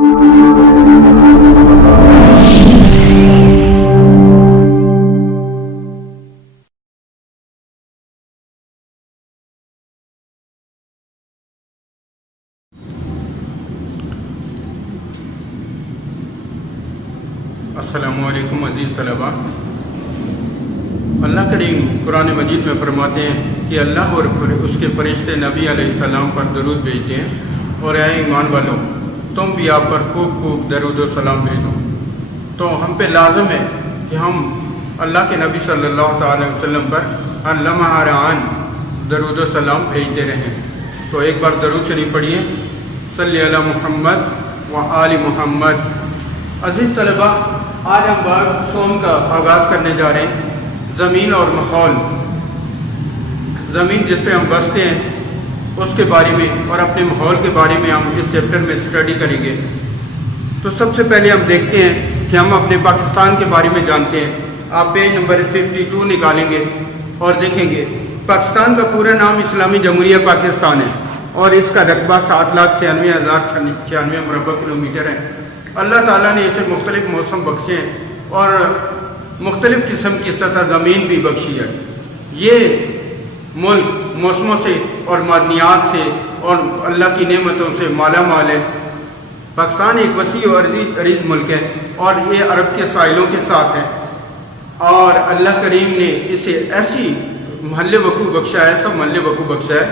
السلام علیکم عزیز طلباء۔ اللہ کریم قرآن مجید میں فرماتے ہیں کہ اللہ اور اس کے فرشتے نبی علیہ السلام پر درود بھیجتے ہیں اور اے ایمان والوں تم بھی آپ پر خوب خوب درود و سلام بھیجو۔ تو ہم پہ لازم ہے کہ ہم اللہ کے نبی صلی اللہ تعالی وسلم پر علامہ رعان درود و سلام بھیجتے رہیں۔ تو ایک بار درود شریف پڑھیے، صلی علی محمد و آل محمد۔ عزیز طلباء، آج ہم صوم کا آغاز کرنے جا رہے ہیں۔ زمین اور ماحول، زمین جس پہ ہم بستے ہیں اس کے بارے میں اور اپنے ماحول کے بارے میں ہم اس چیپٹر میں اسٹڈی کریں گے۔ تو سب سے پہلے ہم دیکھتے ہیں کہ ہم اپنے پاکستان کے بارے میں جانتے ہیں۔ آپ پیج نمبر 52 نکالیں گے اور دیکھیں گے پاکستان کا پورا نام اسلامی جمہوریہ پاکستان ہے اور اس کا رقبہ 7,96,096 مربع کلومیٹر ہے۔ اللہ تعالیٰ نے اسے مختلف موسم بخشے ہیں اور مختلف قسم کی سطح زمین بھی بخشی ہے۔ یہ ملک موسموں سے اور معدنیات سے اور اللہ کی نعمتوں سے مالا مال ہے۔ پاکستان ایک وسیع و عریض ملک ہے اور یہ عرب کے ساحلوں کے ساتھ ہے، اور اللہ کریم نے اسے ایسی محل وقوع بخشا ہے، ایسا محل وقوع بخشا ہے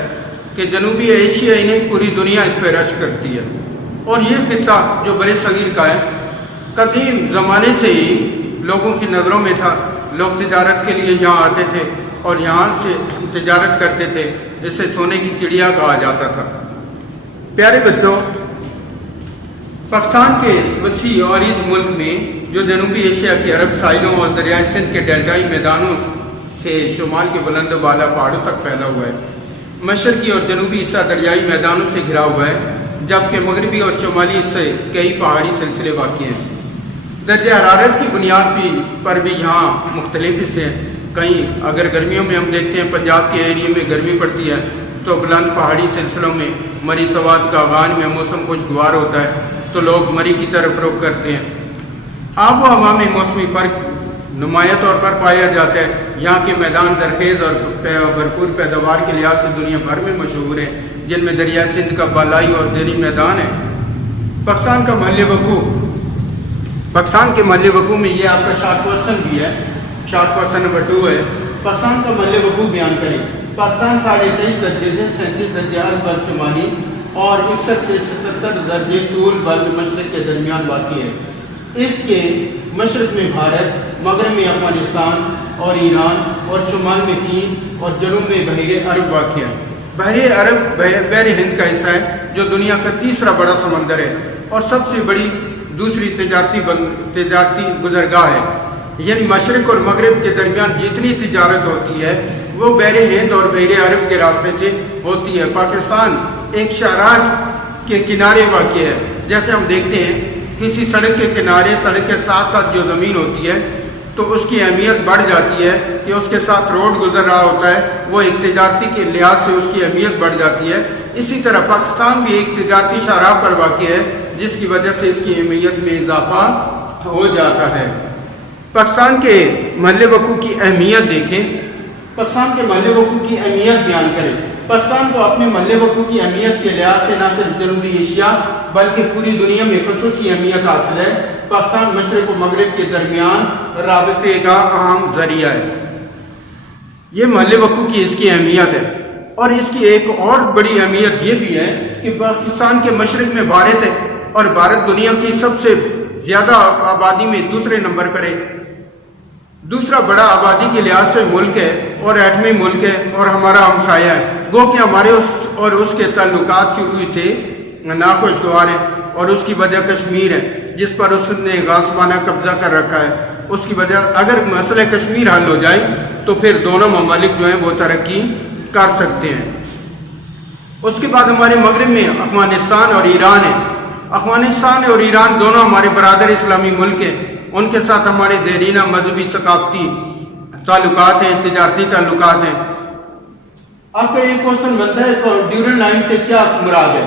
کہ جنوبی ایشیا ہی نہیں پوری دنیا اس پہ رشک کرتی ہے۔ اور یہ خطہ جو بر صغیر کا ہے، قدیم زمانے سے ہی لوگوں کی نظروں میں تھا۔ لوگ تجارت کے لیے یہاں آتے تھے اور یہاں سے تجارت کرتے تھے، اسے سونے کی چڑیا کہا جاتا تھا۔ پیارے بچوں، پاکستان کے وسیع اور عریض ملک میں جو جنوبی ایشیا کے عرب ساحلوں اور دریائے سندھ کے ڈیلٹائی میدانوں سے شمال کے بلند و بالا پہاڑوں تک پھیلا ہوا ہے، مشرقی اور جنوبی حصہ دریائی میدانوں سے گھرا ہوا ہے، جبکہ مغربی اور شمالی حصے کئی پہاڑی سلسلے واقع ہیں۔ درجہ حرارت کی بنیاد پر بھی یہاں مختلف حصے ہیں۔ کہیں اگر گرمیوں میں ہم دیکھتے ہیں پنجاب کے ایریے میں گرمی پڑتی ہے تو بلند پہاڑی سلسلوں میں مری سوات کا آغان میں موسم خوشگوار ہوتا ہے تو لوگ مری کی طرف رخ کرتے ہیں۔ آب و ہوا میں موسمی فرق نمایاں طور پر پایا جاتا ہے۔ یہاں کے میدان زرخیز اور بھرپور پیداوار کے لحاظ سے دنیا بھر میں مشہور ہیں، جن میں دریائے سندھ کا بالائی اور زیریں میدان ہے۔ پاکستان کا محل وقوع، پاکستان کے محل وقوع میں یہ آپ کا شارٹ کوسچن بھی ہے، شارٹ کوسچن نمبر 2 ہے۔ پاکستان کا محل وقوع بیان کریں۔ پاکستان 23.5 درجے سے 37 درجے بر شمالی اور 61 سے 77 درجے طول بر مشرق کے درمیان واقع ہے۔ اس کے مشرق میں بھارت، مغرب میں افغانستان اور ایران اور شمال میں چین اور جنوب میں بحیرہ عرب واقع ہے۔ بحیرہ عرب بحر ہند کا حصہ ہے جو دنیا کا تیسرا بڑا سمندر ہے اور سب سے بڑی دوسری تجارتی گزرگاہ ہے۔ یعنی مشرق اور مغرب کے درمیان جتنی تجارت ہوتی ہے وہ بحر ہند اور بحیرہ عرب کے راستے سے ہوتی ہے۔ پاکستان ایک شاہراہ کے کنارے واقع ہے۔ جیسے ہم دیکھتے ہیں کسی سڑک کے کنارے، سڑک کے ساتھ ساتھ جو زمین ہوتی ہے تو اس کی اہمیت بڑھ جاتی ہے کہ اس کے ساتھ روڈ گزر رہا ہوتا ہے، وہ ایک تجارتی کے لحاظ سے اس کی اہمیت بڑھ جاتی ہے۔ اسی طرح پاکستان بھی ایک تجارتی شاہراہ پر واقع ہے جس کی وجہ سے اس کی اہمیت میں اضافہ ہو جاتا ہے۔ پاکستان کے محل وقوع کی اہمیت دیکھیں۔ پاکستان کے محل وقوع کی اہمیت بیان کریں۔ پاکستان کو اپنے محل وقوع کی اہمیت کے لحاظ سے نہ صرف جنوبی ایشیا بلکہ پوری دنیا میں خصوصی اہمیت حاصل ہے۔ پاکستان مشرق و مغرب کے درمیان رابطے کا اہم ذریعہ ہے۔ یہ محل وقوع کی اس کی اہمیت ہے، اور اس کی ایک اور بڑی اہمیت یہ بھی ہے کہ پاکستان کے مشرق میں بھارت ہے اور بھارت دنیا کی سب سے زیادہ آبادی میں دوسرے نمبر پر ہے، دوسرا بڑا آبادی کے لحاظ سے ملک ہے اور ایٹمی ملک ہے اور ہمارا ہمسایہ ہے۔ گو کہ ہمارے اور اس کے تعلقات شروع سے ناخوشگوار ہیں اور اس کی وجہ کشمیر ہے جس پر اس نے غاصبانہ قبضہ کر رکھا ہے۔ اس کی وجہ اگر مسئلہ کشمیر حل ہو جائے تو پھر دونوں ممالک جو ہیں وہ ترقی کر سکتے ہیں۔ اس کے بعد ہمارے مغرب میں افغانستان اور ایران ہے۔ افغانستان اور ایران دونوں ہمارے برادر اسلامی ملک ہیں، ان کے ساتھ ہمارے دیرینہ مذہبی ثقافتی تعلقات ہیں، تجارتی تعلقات ہیں۔ آپ کا یہ کوشچن بنتا ہے تو ڈیورنڈ لائن سے کیا مراد ہے؟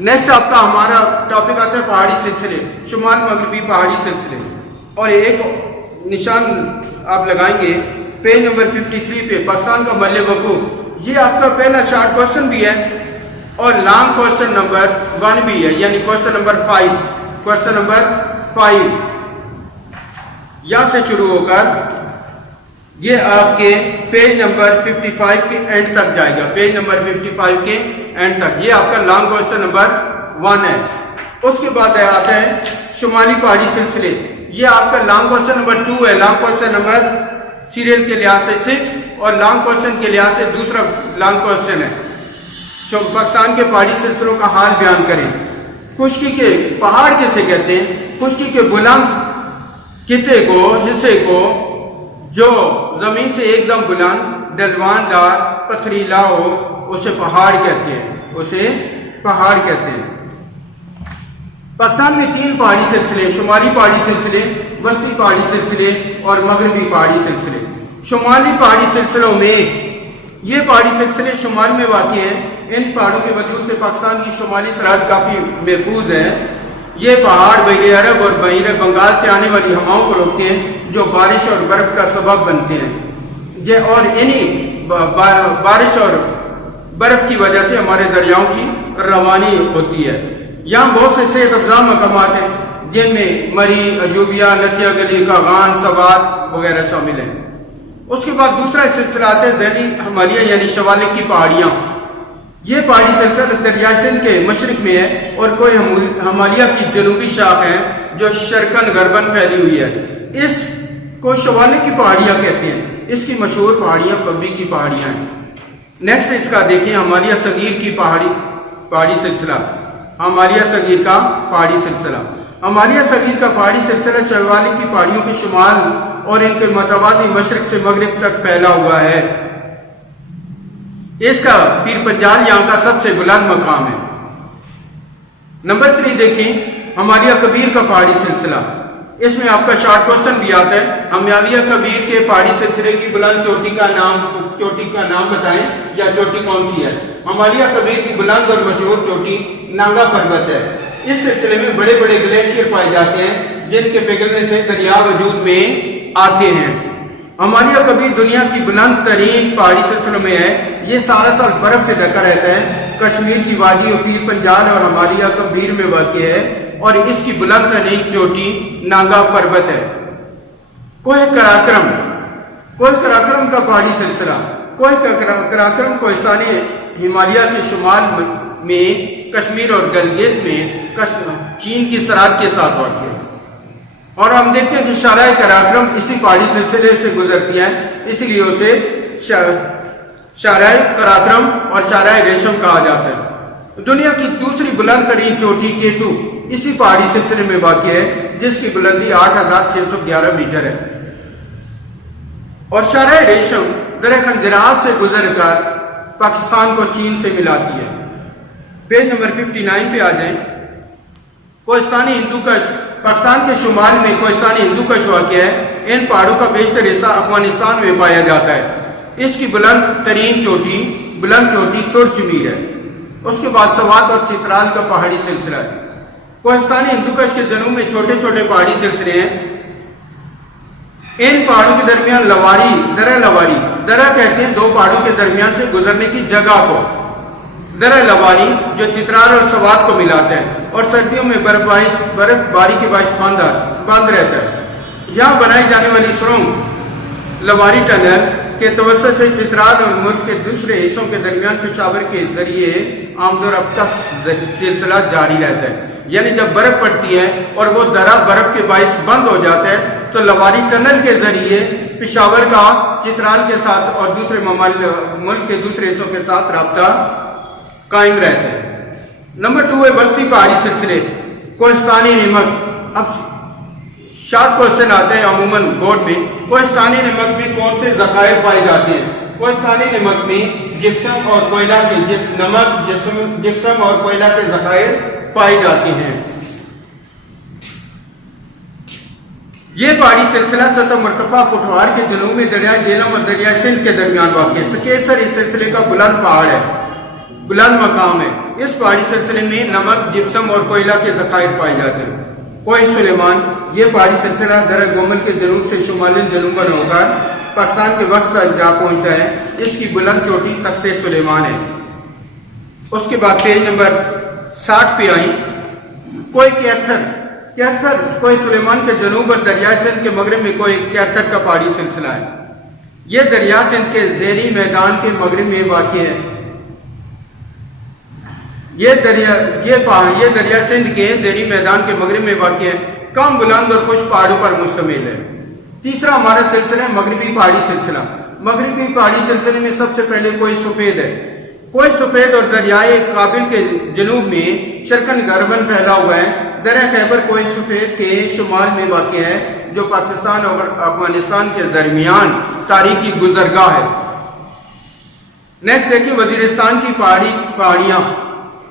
نیکسٹ آپ کا ہمارا ٹاپک آتا ہے پہاڑی سلسلے، شمال مغربی پہاڑی سلسلے، اور ایک نشان آپ لگائیں گے پیج نمبر 53 پہ، پاکستان کا محل وقوع۔ یہ آپ کا پہلا شارٹ کوشچن بھی ہے اور لانگ کوشچن نمبر 1 بھی ہے، یعنی کوشچن نمبر 5، کوشچن نمبر 5 یہاں سے شروع ہو کر یہ آپ کے پیج نمبر 55 کے اینڈ تک جائے گا، پیج نمبر 55 کے اینڈ تک۔ یہ آپ کا لانگ کوشچن نمبر 1 ہے۔ اس کے بعد آتا ہے شمالی پہاڑی سلسلے، یہ آپ کا لانگ کوشچن نمبر 2 ہے، لانگ کوشچن نمبر سیریل کے لحاظ سے 6 اور لانگ کوشچن کے لحاظ سے دوسرا لانگ کوشچن ہے۔ پاکستان کے پہاڑی سلسلوں کا حال بیان کریں۔ خشکی کے پہاڑ کیسے کہتے ہیں؟ خشکی کے بلند خطے کو، حصے کو جو زمین سے ایک دم بلند، ڈھلوان دار، پتھریلا ہو، اسے پہاڑ کہتے ہیں، اسے پہاڑ کہتے ہیں۔ پاکستان میں 3 پہاڑی سلسلے، شمالی پہاڑی سلسلے، وسطی پہاڑی سلسلے اور مغربی پہاڑی سلسلے۔ شمالی پہاڑی سلسلوں میں یہ پہاڑی سلسلے شمال میں واقع ہیں۔ ان پہاڑوں کے وجود سے پاکستان کی شمالی سرحد کافی محفوظ ہے۔ یہ پہاڑ بحیرہ عرب اور بحیرہ بنگال سے آنے والی ہواؤں کو روکتے ہیں جو بارش اور برف کا سبب بنتے ہیں، اور انہی بارش اور برف کی وجہ سے ہمارے دریاؤں کی روانی ہوتی ہے۔ یہاں بہت سے صحت افزا مقامات ہیں جن میں مری، عجوبیہ، نتیہ گلی، کاغان، سوات وغیرہ شامل ہیں۔ اس کے بعد دوسرا سلسلہ آتا ہے ذیلی ہمالیہ یعنی شمالک کی پہاڑیاں۔ یہ پہاڑی سلسلہ دریائے سندھ کے مشرق میں ہے اور کوئی ہمالیہ کی جنوبی شاخ ہے جو شرقاً غرباً پھیلی ہوئی ہے۔ اس کو شمالک کی پہاڑیاں کہتے ہیں۔ اس کی مشہور پہاڑیاں پبی کی پہاڑیاں ہیں۔ نیکسٹ اس کا دیکھیں ہمالیہ صغیر کی پہاڑی سلسلہ، ہمالیہ صغیر کا پہاڑی سلسلہ۔ ہمالیہ صغیر کا پہاڑی سلسلہ شمالک کی پہاڑیوں کے شمال اور ان کے متوازی مشرق سے مغرب تک پھیلا ہوا ہے۔ اس کا پیر پنجال یہاں کا سب سے بلند مقام ہے۔ نمبر 3 دیکھیں ہمالیہ کبیر کا پہاڑی سلسلہ۔ اس میں آپ کا شارٹ کوشچن بھی آتا ہے، ہمالیہ کبیر کے پہاڑی سلسلے کی بلند چوٹی کا نام بتائیں یا چوٹی کون سی ہے؟ ہمالیہ کبیر کی بلند اور مشہور چوٹی نانگا پروت ہے۔ اس سلسلے میں بڑے بڑے گلیشیئر پائے جاتے ہیں جن کے پگھلنے سے دریا وجود میں آتے ہیں۔ ہمالیہ کبیر دنیا کی بلند ترین پہاڑی سلسلوں میں ہے۔ یہ سارا سال برف سے ڈھکا رہتا ہے۔ کشمیر کی وادی اور پیر پنجال اور ہمالیہ کبیر میں واقع ہے اور اس کی بلند ترین چوٹی نانگا پروت ہے۔ کوہ کراکرم کا پہاڑی سلسلہ۔ کوہ کراکرم کوہستانی ہمالیہ کے شمال میں کشمیر اور گلگت میں چین کی سرحد کے ساتھ واقع ہے، اور ہم دیکھتے ہیں کہ شاہراہ کراکرم اسی پہاڑی سلسلے سے گزرتی ہیں، اس لیے اسے شاہراہ کراکرم اور شاہراہ ریشم کہا جاتا ہے۔ دنیا کی دوسری بلند ترین چوٹی کیٹو اسی پہاڑی سلسلے میں واقع ہے جس کی بلندی 8611 میٹر ہے، اور شاہراہ ریشم درخن زراعت سے گزر کر پاکستان کو چین سے ملاتی ہے۔ پیج نمبر 59 پہ آ جائیں۔ کوہستانی ہندوکش، پاکستان کے شمال میں کوہستانی ہندوکش واقع ہے۔ ان پہاڑوں کا بیشتر حصہ افغانستان میں پایا جاتا ہے۔ اس کی بلند ترین چوٹی ترچمیر ہے۔ اس کے بعد سوات اور چترال کا پہاڑی سلسلہ ہے۔ کوہستانی ہندوکش کے جنوب میں چھوٹے چھوٹے پہاڑی سلسلے ہیں۔ ان پہاڑوں کے درمیان درہ کہتے ہیں 2 پہاڑوں کے درمیان سے گزرنے کی جگہ کو، درہ لواری جو چترال اور سوات کو ملاتا ہے اور سردیوں میں برف باری کے باعث بند رہتا ہے۔ یہاں بنائی جانے والی سرنگ لواری ٹنل کے توسط سے چترال اور ملک کے دوسرے حصوں کے درمیان پشاور کے ذریعے آمد و رفت کا سلسلہ جاری رہتا ہے۔ یعنی جب برف پڑتی ہے اور وہ درہ برف کے باعث بند ہو جاتا ہے تو لواری ٹنل کے ذریعے پشاور کا چترال کے ساتھ اور دوسرے ملک کے دوسرے حصوں کے ساتھ رابطہ قائم رہتا ہے۔ نمبر 2 ہے وسطی پہاڑی سلسلے، کوہستانی نمک۔ اب شارٹ کوشچن آتے ہیں عموماً بورڈ میں، کوہستانی نمک میں کون سے ذخائر پائے جاتے ہیں؟ کوہستانی نمک میں جپسم اور کوئلہ کے ذخائر پائے جاتے ہیں۔ یہ پہاڑی سلسلہ سطح مرتفع پٹھوار کے جنوب میں دریائے جہلم اور دریائے سندھ کے درمیان واقع ہے۔ سکیسر اس سلسلے کا بلند پہاڑ ہے، بلند مقام ہے۔ اس پہاڑی سلسلے میں نمک، جپسم اور کوئلہ کے ذخائر پائے جاتے ہیں۔ کوہ سلیمان، یہ پہاڑی سلسلہ درہ گومل کے جنوب سے شمال جنوباً ہو کر پاکستان کے وسط تک جا پہنچتا ہے۔ اس کی بلند چوٹی تخت سلیمان ہے۔ اس کے بعد پیج نمبر 60 پہ آئیں۔ کوہ کیتھر کوہ سلیمان کے جنوب اور دریائے سندھ کے مغرب میں کوہ کیتھر کا پہاڑی سلسلہ ہے۔ یہ دریا سندھ کے زیریں میدان کے مغرب میں واقع ہے۔ یہ دریا سندھ کے زیریں میدان کے مغرب میں واقع ہے، کم بلند اور خشک پہاڑوں پر مشتمل ہے۔ تیسرا ہمارا سلسلہ ہے مغربی پہاڑی سلسلہ۔ مغربی پہاڑی سلسلے میں سب سے پہلے کوہ سفید ہے۔ کوہ سفید اور دریائے کابل کے جنوب میں شرقاً غرباً پھیلا ہوا ہے۔ درہ خیبر کوہ سفید کے شمال میں واقع ہے، جو پاکستان اور افغانستان کے درمیان تاریخی گزرگاہ ہے۔ نیکسٹ دیکھیں وزیرستان کی پہاڑیاں۔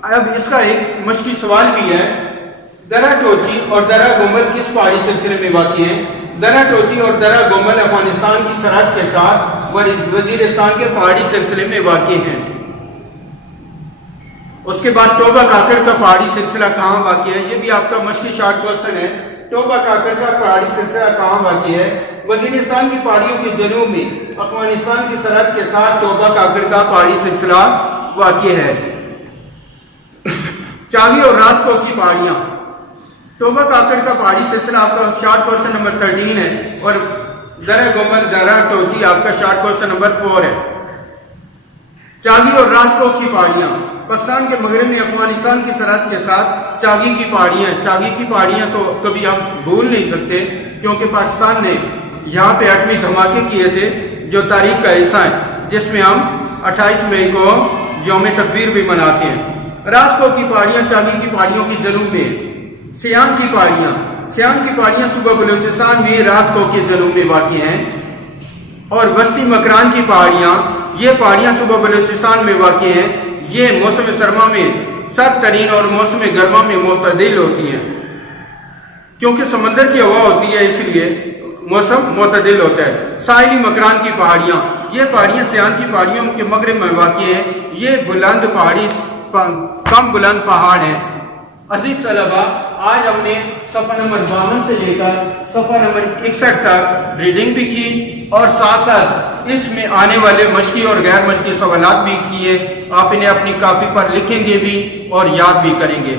اب اس کا ایک مشقی سوال بھی ہے، درہ ٹوچی اور درہ گومل کس پہاڑی سلسلے میں واقع ہیں؟ درہ ٹوچی اور درہ گومل افغانستان کی سرحد کے ساتھ وزیرستان کے پہاڑی سلسلے میں واقع ہیں۔ اس کے بعد ٹوبہ کاکڑ کا پہاڑی سلسلہ کہاں واقع ہے؟ یہ بھی آپ کا مشقی شارٹ کوسچن ہے۔ ٹوبہ کاکڑ کا پہاڑی سلسلہ کہاں واقع ہے؟ وزیرستان کی پہاڑیوں کے جنوب میں افغانستان کی سرحد کے ساتھ ٹوبہ کاکڑ کا پہاڑی سلسلہ واقع ہے۔ چاغی اور راسکو کی پہاڑیاں۔ ٹوبہ کاکڑ کا پہاڑی سلسلہ آپ کا شارٹ کوسچن نمبر 13 ہے، اور درہ گومل درہ ٹوچی آپ کا شارٹ کوسچن نمبر 4 ہے۔ چاغی اور راسکو کی پہاڑیاں پاکستان کے مغرب میں افغانستان کی سرحد کے ساتھ چاغی کی پہاڑیاں تو کبھی ہم بھول نہیں سکتے، کیونکہ پاکستان نے یہاں پہ ایٹمی دھماکے کیے تھے جو تاریخ کا حصہ ہے، جس میں ہم 28 مئی کو یوم تکبیر بھی مناتے ہیں۔ راسکو کی پہاڑیاں چاغی کی پہاڑیوں کی جنوب میں۔ سیام کی پہاڑیاں صوبہ بلوچستان میں راسکو کے جنوب میں واقع ہیں، اور وسطی مکران کی پہاڑیاں، یہ پہاڑیاں صوبہ بلوچستان میں واقع ہیں۔ یہ موسم سرما میں سرد ترین اور موسم گرما میں معتدل ہوتی ہیں، کیونکہ سمندر کی ہوا ہوتی ہے، اس لیے موسم معتدل ہوتا ہے۔ ساحلی مکران کی پہاڑیاں، یہ پہاڑیاں سیان کی پہاڑیوں کے مغرب میں واقع ہیں۔ یہ کم بلند پہاڑ ہیں۔ عزیز طلبہ، آج ہم نے صفحہ نمبر 52 سے لے کر صفحہ نمبر 61 تک ریڈنگ بھی کی، اور ساتھ ساتھ اس میں آنے والے مشقی اور غیر مشقی سوالات بھی کیے۔ آپ انہیں اپنی کاپی پر لکھیں گے بھی اور یاد بھی کریں گے۔